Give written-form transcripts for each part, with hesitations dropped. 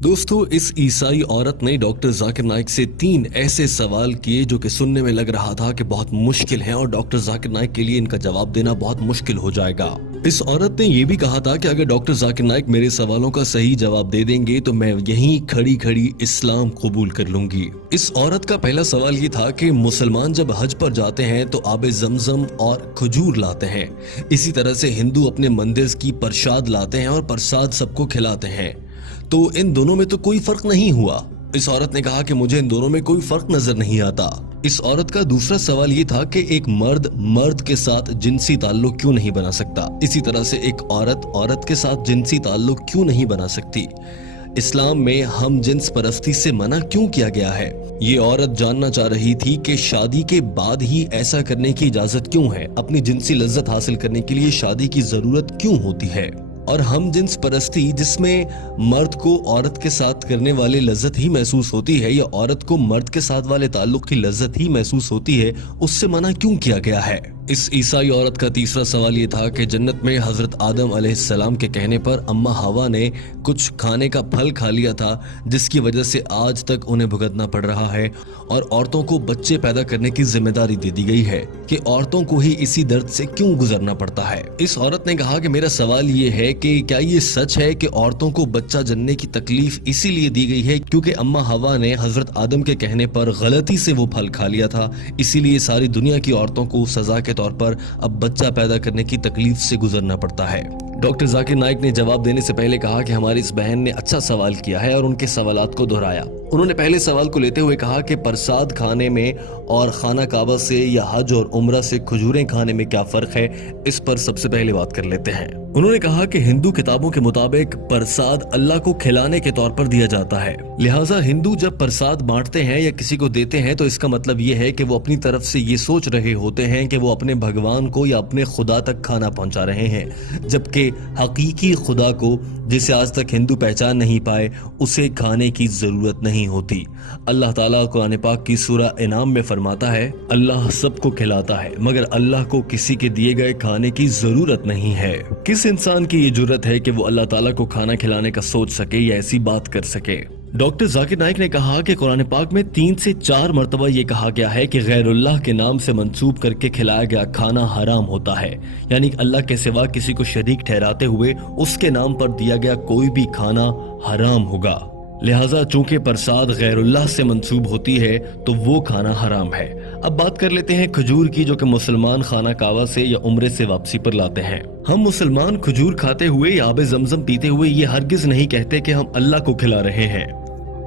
दोस्तों, इस ईसाई औरत ने डॉक्टर जाकिर नाइक से 3 ऐसे सवाल किए जो कि सुनने में लग रहा था कि बहुत मुश्किल हैं और डॉक्टर जाकिर नाइक के लिए इनका जवाब देना बहुत मुश्किल हो जाएगा। इस औरत ने यह भी कहा था कि अगर डॉक्टर जाकिर नाइक मेरे सवालों का सही जवाब दे देंगे तो मैं यहीं खड़ी खड़ी इस्लाम कबूल कर लूंगी। इस औरत का पहला सवाल ये था कि मुसलमान जब हज पर जाते हैं तो आबे जमजम और खजूर लाते हैं, इसी तरह से हिंदू अपने मंदिर की प्रसाद लाते हैं और प्रसाद सबको खिलाते हैं, तो इन दोनों में तो कोई फर्क नहीं हुआ। इस औरत ने कहा कि मुझे इन दोनों में कोई फर्क नजर नहीं आता। इस औरत का दूसरा सवाल ये था कि एक मर्द के साथ जिनसी ताल्लुक क्यों नहीं बना सकता, इसी तरह से एक औरत के साथ जिनसी ताल्लुक क्यों नहीं बना सकती। इस्लाम में हम जिन्स परस्ती से मना क्यों किया गया है। ये औरत जानना चाह रही थी कि शादी के बाद ही ऐसा करने की इजाजत क्यों है, अपनी जिनसी लज्जत हासिल करने के लिए शादी की जरूरत क्यों होती है। और हम जिन्स परस्ती जिसमें मर्द को औरत के साथ करने वाले लज्जत ही महसूस होती है या औरत को मर्द के साथ वाले ताल्लुक की लज्जत ही महसूस होती है, उससे मना क्यों किया गया है। इस ईसाई औरत का तीसरा सवाल ये था कि जन्नत में हजरत आदम अलैहिस्सलाम के कहने पर अम्मा हवा ने कुछ खाने का फल खा लिया था, जिसकी वजह से आज तक उन्हें भुगतना पड़ रहा है और औरतों को बच्चे पैदा करने की जिम्मेदारी दे दी गई है कि औरतों को ही इसी दर्द से क्यों गुजरना पड़ता है। इस औरत ने कहा कि मेरा सवाल ये है कि क्या ये सच है कि औरतों को बच्चा जनने की तकलीफ इसीलिए दी गई है क्योंकि अम्मा हवा ने हजरत आदम के कहने पर गलती से वो फल खा लिया था, इसीलिए सारी दुनिया की औरतों को सजा के तौर पर अब बच्चा पैदा करने की तकलीफ से गुजरना पड़ता है। डॉक्टर जाकिर नाइक ने जवाब देने से पहले कहा कि हमारी इस बहन ने अच्छा सवाल किया है और उनके सवालात को दोहराया। उन्होंने पहले सवाल को लेते हुए कहा कि प्रसाद खाने में और खाना काबा से या हज और उम्रा से खजूरें खाने में क्या फर्क है, इस पर सबसे पहले बात कर लेते हैं। उन्होंने कहा कि हिंदू किताबों के मुताबिक प्रसाद अल्लाह को खिलाने के तौर पर दिया जाता है, लिहाजा हिंदू जब प्रसाद बांटते हैं या किसी को देते हैं तो इसका मतलब ये है कि वो अपनी तरफ से ये सोच रहे होते हैं कि वो अपने भगवान को या अपने खुदा तक खाना पहुंचा रहे हैं, जबकि हकीकी खुदा को, जिसे आज तक हिंदू पहचान नहीं पाए, उसे खाने की जरूरत नहीं होती। अल्लाह ताला कुरान पाक की सूरा इनाम में फरमाता है, अल्लाह सबको खिलाता है मगर अल्लाह को किसी के दिए गए खाने की जरूरत नहीं है। किस इंसान की ये जरूरत है कि वो अल्लाह ताला को खाना खिलाने का सोच सके या ऐसी बात कर सके। डॉक्टर जाकिर नाइक ने कहा कि कुरान पाक में 3 से 4 मरतबा ये कहा गया है कि गैरुल्लाह के नाम से मंसूब करके खिलाया गया खाना हराम होता है, यानी अल्लाह के सिवा किसी को शरीक ठहराते हुए उसके नाम पर दिया गया कोई भी खाना हराम होगा। लिहाजा चूंकि प्रसाद गैरुल्लाह से मंसूब होती है तो वो खाना हराम है। अब बात कर लेते हैं खजूर की, जो कि मुसलमान खाना काबा से या उम्रे से वापसी पर लाते हैं। हम मुसलमान खजूर खाते हुए या आबे जमजम पीते हुए ये हरगिज नहीं कहते कि हम अल्लाह को खिला रहे हैं।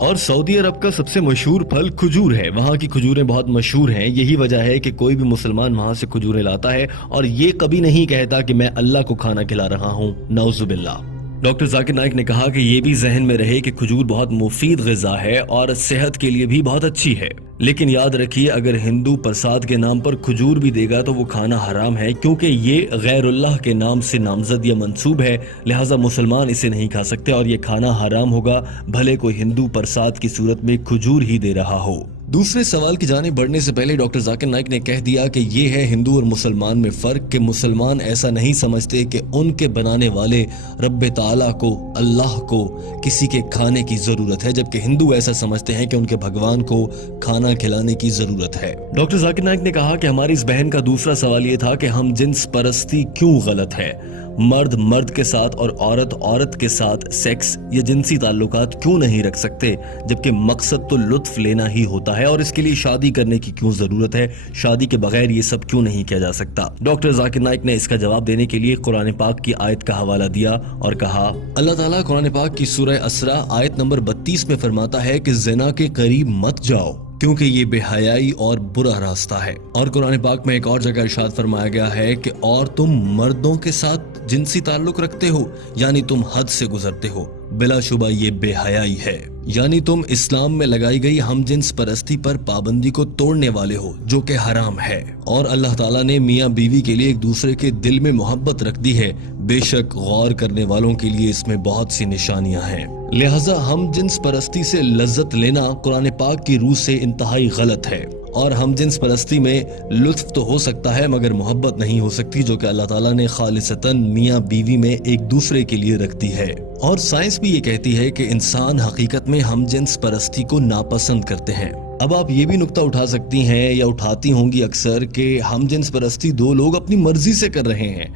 और सऊदी अरब का सबसे मशहूर फल खजूर है, वहाँ की खजूरें बहुत मशहूर हैं। यही वजह है कि कोई भी मुसलमान वहाँ से खजूरें लाता है और ये कभी नहीं कहता कि मैं अल्लाह को खाना खिला रहा हूँ, नौजुबिल्लाह। डॉक्टर जाकिर नाइक ने कहा कि ये भी जहन में रहे कि खजूर बहुत मुफीद ग़िज़ा है और सेहत के लिए भी बहुत अच्छी है, लेकिन याद रखिए अगर हिंदू प्रसाद के नाम पर खजूर भी देगा तो वो खाना हराम है, क्योंकि ये गैरुल्लाह के नाम से नामजद या मंसूब है, लिहाजा मुसलमान इसे नहीं खा सकते और ये खाना हराम होगा, भले कोई हिंदू प्रसाद की सूरत में खजूर ही दे रहा हो। दूसरे सवाल की जाने बढ़ने से पहले डॉक्टर जाकिर नाइक ने कह दिया कि ये है हिंदू और मुसलमान में फर्क कि मुसलमान ऐसा नहीं समझते कि उनके बनाने वाले रब्बे ताला को, अल्लाह को किसी के खाने की जरूरत है, जबकि हिंदू ऐसा समझते हैं कि उनके भगवान को खाना खिलाने की जरूरत है। डॉक्टर जाकिर नाइक ने कहा कि हमारी इस बहन का दूसरा सवाल ये था कि हम जिन्स परस्ती क्यों गलत है, मर्द के साथ और औरत के साथ सेक्स या जिनसी ताल्लुकात क्यों नहीं रख सकते, जबकि मकसद तो लुत्फ लेना ही होता है और इसके लिए शादी करने की क्यों जरूरत है, शादी के बगैर ये सब क्यों नहीं किया जा सकता। डॉक्टर जाकिर नाइक ने इसका जवाब देने के लिए कुरान पाक की आयत का हवाला दिया और कहा, अल्लाह ताला कुरान पाक की सूरह असरा आयत नंबर 32 में फरमाता है कि ज़िना के करीब मत जाओ क्योंकि ये बेहयाई और बुरा रास्ता है। और कुरान पाक में एक और जगह इरशाद फरमाया गया है कि और तुम मर्दों के साथ जिनसी ताल्लुक रखते हो, यानी तुम हद से गुजरते हो, बिलाशुबा ये बेहयाई है, यानी तुम इस्लाम में लगाई गई हम जिन्स परस्ती पर पाबंदी को तोड़ने वाले हो, जो कि हराम है। और अल्लाह ताला ने मियाँ बीवी के लिए एक दूसरे के दिल में मोहब्बत रख दी है, बेशक गौर करने वालों के लिए इसमें बहुत सी निशानियां हैं। लिहाजा हम जिन्स परस्ती से लज्जत लेना कुरान पाक की रूह से इंतहाई गलत है اور ہم جنس پرستی میں لطف تو ہو سکتا ہے مگر محبت نہیں ہو سکتی، جو کہ اللہ تعالیٰ نے خالصتاً میاں بیوی میں ایک دوسرے کے لیے رکھ دی ہے۔ اور سائنس بھی یہ کہتی ہے کہ انسان حقیقت میں ہم جنس پرستی کو ناپسند کرتے ہیں۔ اب آپ یہ بھی نکتہ اٹھا سکتی ہیں یا اٹھاتی ہوں گی اکثر کہ ہم جنس پرستی دو لوگ اپنی مرضی سے کر رہے ہیں،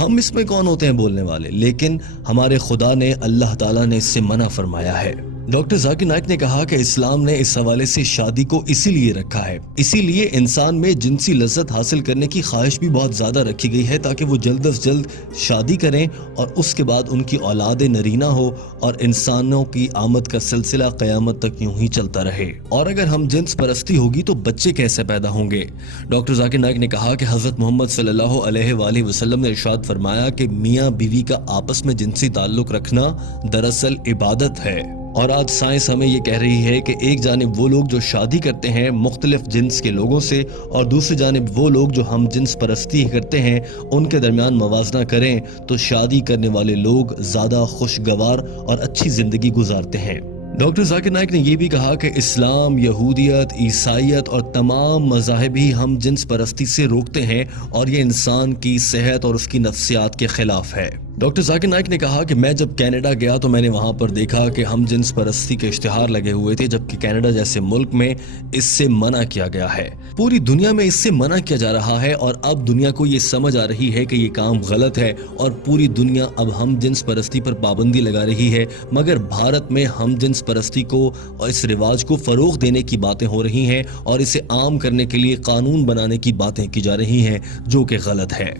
ہم اس میں کون ہوتے ہیں بولنے والے، لیکن ہمارے خدا نے، اللہ تعالیٰ نے اس سے منع فرمایا ہے۔ ڈاکٹر ذاکر نائک نے کہا کہ اسلام نے اس حوالے سے شادی کو اسی لیے رکھا ہے، اسی لیے انسان میں جنسی لذت حاصل کرنے کی خواہش بھی بہت زیادہ رکھی گئی ہے تاکہ وہ جلد از جلد شادی کریں اور اس کے بعد ان کی اولاد نرینہ ہو اور انسانوں کی آمد کا سلسلہ قیامت تک یوں ہی چلتا رہے۔ اور اگر ہم جنس پرستی ہوگی تو بچے کیسے پیدا ہوں گے؟ ڈاکٹر ذاکر نائک نے کہا کہ حضرت محمد صلی اللہ علیہ وآلہ وسلم نے ارشاد فرمایا کہ میاں بیوی کا آپس میں جنسی تعلق رکھنا دراصل عبادت ہے۔ اور آج سائنس ہمیں یہ کہہ رہی ہے کہ ایک جانب وہ لوگ جو شادی کرتے ہیں مختلف جنس کے لوگوں سے اور دوسری جانب وہ لوگ جو ہم جنس پرستی کرتے ہیں ان کے درمیان موازنہ کریں تو شادی کرنے والے لوگ زیادہ خوشگوار اور اچھی زندگی گزارتے ہیں۔ ڈاکٹر ذاکر نائک نے یہ بھی کہا کہ اسلام، یہودیت، عیسائیت اور تمام مذاہب ہی ہم جنس پرستی سے روکتے ہیں اور یہ انسان کی صحت اور اس کی نفسیات کے خلاف ہے۔ ڈاکٹر ذاکر نائک نے کہا کہ میں جب کینیڈا گیا تو میں نے وہاں پر دیکھا کہ ہم جنس پرستی کے اشتہار لگے ہوئے تھے، جبکہ کینیڈا جیسے ملک میں اس سے منع کیا گیا ہے۔ پوری دنیا میں اس سے منع کیا جا رہا ہے اور اب دنیا کو یہ سمجھ آ رہی ہے کہ یہ کام غلط ہے اور پوری دنیا اب ہم جنس پرستی پر پابندی لگا رہی ہے، مگر بھارت میں ہم جنس پرستی کو اور اس رواج کو فروغ دینے کی باتیں ہو رہی ہیں اور اسے عام کرنے کے لیے قانون بنانے کی باتیں کی جا رہی ہیں، جو کہ غلط ہے۔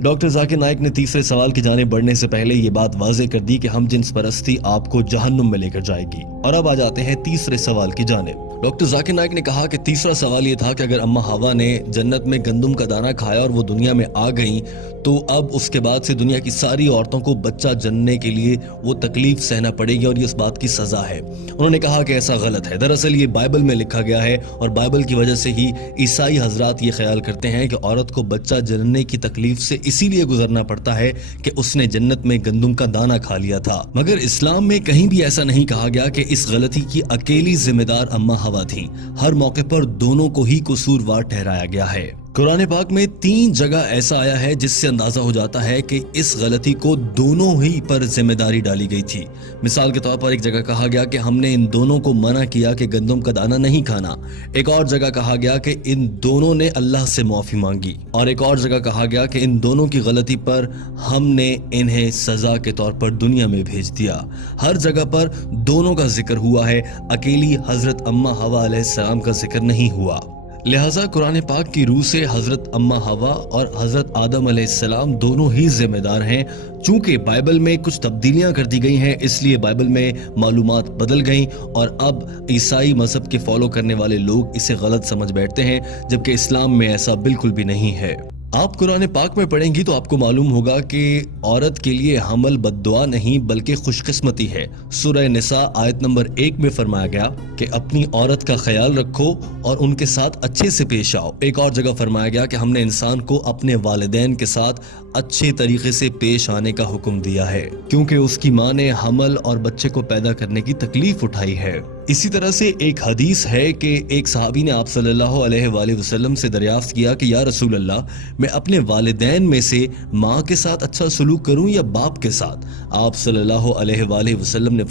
ڈاکٹر ذاکر نائک نے تیسرے سوال کی جانب بڑھنے سے پہلے یہ بات واضح کر دی کہ ہم جنس پرستی آپ کو جہنم میں لے کر جائے گی۔ اور اب آ جاتے ہیں تیسرے سوال کی جانب۔ ڈاکٹر ذاکر نائک نے کہا کہ تیسرا سوال یہ تھا کہ اگر اماں حوا نے جنت میں گندم کا دانہ کھایا اور وہ دنیا میں آ گئیں تو اب اس کے بعد سے دنیا کی ساری عورتوں کو بچہ جننے کے لیے وہ تکلیف سہنا پڑے گی اور یہ اس بات کی سزا ہے۔ انہوں نے کہا کہ ایسا غلط ہے، دراصل یہ بائبل میں لکھا گیا ہے اور بائبل کی وجہ سے ہی عیسائی حضرات یہ خیال کرتے ہیں کہ عورت کو بچہ جننے کی تکلیف سے اسی لیے گزرنا پڑتا ہے کہ اس نے جنت میں گندم کا دانہ کھا لیا تھا، مگر اسلام میں کہیں بھی ایسا نہیں کہا گیا کہ اس غلطی کی اکیلی ذمہ دار اماں حوا تھیں۔ ہر موقع پر دونوں کو ہی قصوروار ٹھہرایا گیا ہے۔ قرآن پاک میں 3 جگہ ایسا آیا ہے جس سے اندازہ ہو جاتا ہے کہ اس غلطی کو دونوں ہی پر ذمہ داری ڈالی گئی تھی۔ مثال کے طور پر ایک جگہ کہا گیا کہ ہم نے ان دونوں کو منع کیا کہ گندم کا دانہ نہیں کھانا، ایک اور جگہ کہا گیا کہ ان دونوں نے اللہ سے معافی مانگی، اور ایک اور جگہ کہا گیا کہ ان دونوں کی غلطی پر ہم نے انہیں سزا کے طور پر دنیا میں بھیج دیا۔ ہر جگہ پر دونوں کا ذکر ہوا ہے، اکیلی حضرت اماں حوا علیہ السلام کا ذکر نہیں ہوا۔ لہٰذا قرآن پاک کی روح سے حضرت اماں حوا اور حضرت آدم علیہ السلام دونوں ہی ذمہ دار ہیں۔ چونکہ بائبل میں کچھ تبدیلیاں کر دی گئی ہیں اس لیے بائبل میں معلومات بدل گئیں اور اب عیسائی مذہب کے فالو کرنے والے لوگ اسے غلط سمجھ بیٹھتے ہیں، جبکہ اسلام میں ایسا بالکل بھی نہیں ہے۔ آپ قرآن پاک میں پڑھیں گی تو آپ کو معلوم ہوگا کہ عورت کے لیے حمل بد دعا نہیں بلکہ خوش قسمتی ہے۔ سورہ نساء آیت نمبر 1 میں فرمایا گیا کہ اپنی عورت کا خیال رکھو اور ان کے ساتھ اچھے سے پیش آؤ۔ ایک اور جگہ فرمایا گیا کہ ہم نے انسان کو اپنے والدین کے ساتھ اچھے طریقے سے پیش آنے کا حکم دیا ہے، کیونکہ اس کی ماں نے حمل اور بچے کو پیدا کرنے کی تکلیف اٹھائی ہے۔ اسی طرح سے ایک حدیث ہے کہ ایک صحابی نے آپ صلی اللہ علیہ وآلہ وسلم سے دریافت کیا کہ یا رسول اللہ، میں اپنے والدین میں سے ماں کے ساتھ اچھا سلوک کروں یا باپ کے ساتھ؟ آپ صلی اللہ علیہ وآلہ وسلم نے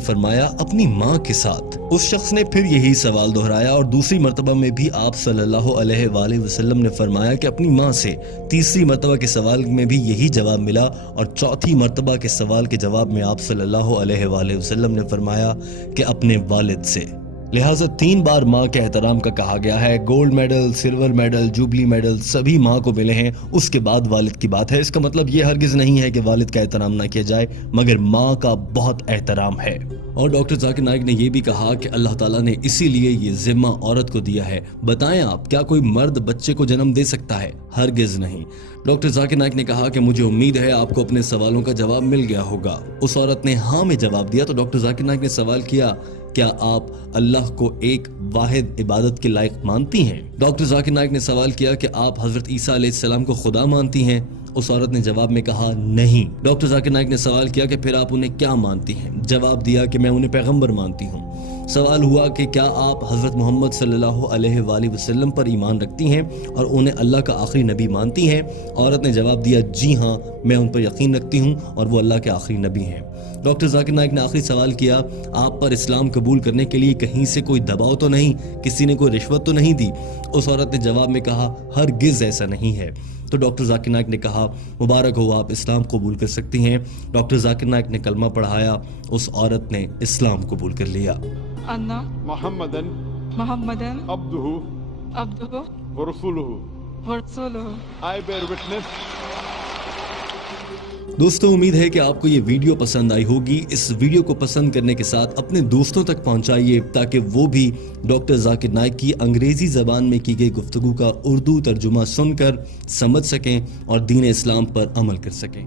فرمایا اپنی ماں کے ساتھ۔ اس شخص نے پھر یہی سوال دہرایا اور دوسری مرتبہ میں بھی آپ صلی اللہ علیہ وآلہ وسلم نے فرمایا کہ اپنی ماں سے۔ تیسری مرتبہ کے سوال میں بھی یہی جواب ملا اور چوتھی مرتبہ کے سوال کے جواب میں آپ صلی اللہ علیہ وآلہ وسلم نے فرمایا کہ اپنے والد سے۔ لہٰذا 3 بار ماں کے احترام کا کہا گیا ہے۔ Gold medal, silver medal, jubilee medal سبھی ماں کو ملے ہیں، اس کے بعد والد کی بات ہے۔ اس کا مطلب یہ ہرگز نہیں ہے کہ والد کا احترام نہ کیا جائے، مگر ماں کا بہت احترام ہے۔ اور ڈاکٹر ذاکر نائک نے یہ بھی کہا کہ اللہ تعالیٰ نے اسی لیے یہ ذمہ عورت کو دیا ہے۔ بتائیں آپ، کیا کوئی مرد بچے کو جنم دے سکتا ہے؟ ہرگز نہیں۔ ڈاکٹر ذاکر نائک نے کہا کہ مجھے امید ہے آپ کو اپنے سوالوں کا جواب مل گیا ہوگا۔ اس عورت نے ہاں میں جواب دیا تو ڈاکٹر ذاکر نائک نے سوال کیا، کیا آپ اللہ کو ایک واحد عبادت کے لائق مانتی ہیں؟ ڈاکٹر ذاکر نائک نے سوال کیا کہ آپ حضرت عیسیٰ علیہ السلام کو خدا مانتی ہیں؟ اس عورت نے جواب میں کہا نہیں۔ ڈاکٹر ذاکر نائک نے سوال کیا کہ پھر آپ انہیں کیا مانتی ہیں؟ جواب دیا کہ میں انہیں پیغمبر مانتی ہوں۔ सवाल हुआ कि क्या आप हज़रत मोहम्मद सल्लल्लाहु अलैहि वाली वसल्लम पर ईमान रखती हैं और उन्हें अल्लाह का आखिरी नबी मानती हैं? औरत ने जवाब दिया, जी हाँ, मैं उन पर यकीन रखती हूँ और वो अल्लाह के आखिरी नबी हैं। डॉक्टर जाकिर नाइक ने आखिरी सवाल किया, आप पर इस्लाम कबूल करने के लिए कहीं से कोई दबाव तो नहीं, किसी ने कोई रिश्वत तो नहीं दी? उस औरत ने जवाब में कहा, हरगिज़ ऐसा नहीं है। तो डॉक्टर जाकिर नाइक ने कहा, मुबारक हो, आप इस्लाम कबूल कर सकती हैं। डॉक्टर जाकिर नाइक ने कलमा पढ़ाया, उस औरत ने इस्लाम कबूल कर लिया। अन्ना मुहम्मदन अब्दुहु अब्दुहु व रसूलुहु। व रसूलुहु। I bear witness। दोस्तों, उम्मीद है कि आपको ये वीडियो पसंद आई होगी। इस वीडियो को पसंद करने के साथ अपने दोस्तों तक पहुंचाइए ताकि वो भी डॉक्टर जाकिर नाइक की अंग्रेजी ज़बान में की गई गुफ्तगू का उर्दू तर्जुमा सुनकर समझ सकें और दीन इस्लाम पर अमल कर सकें।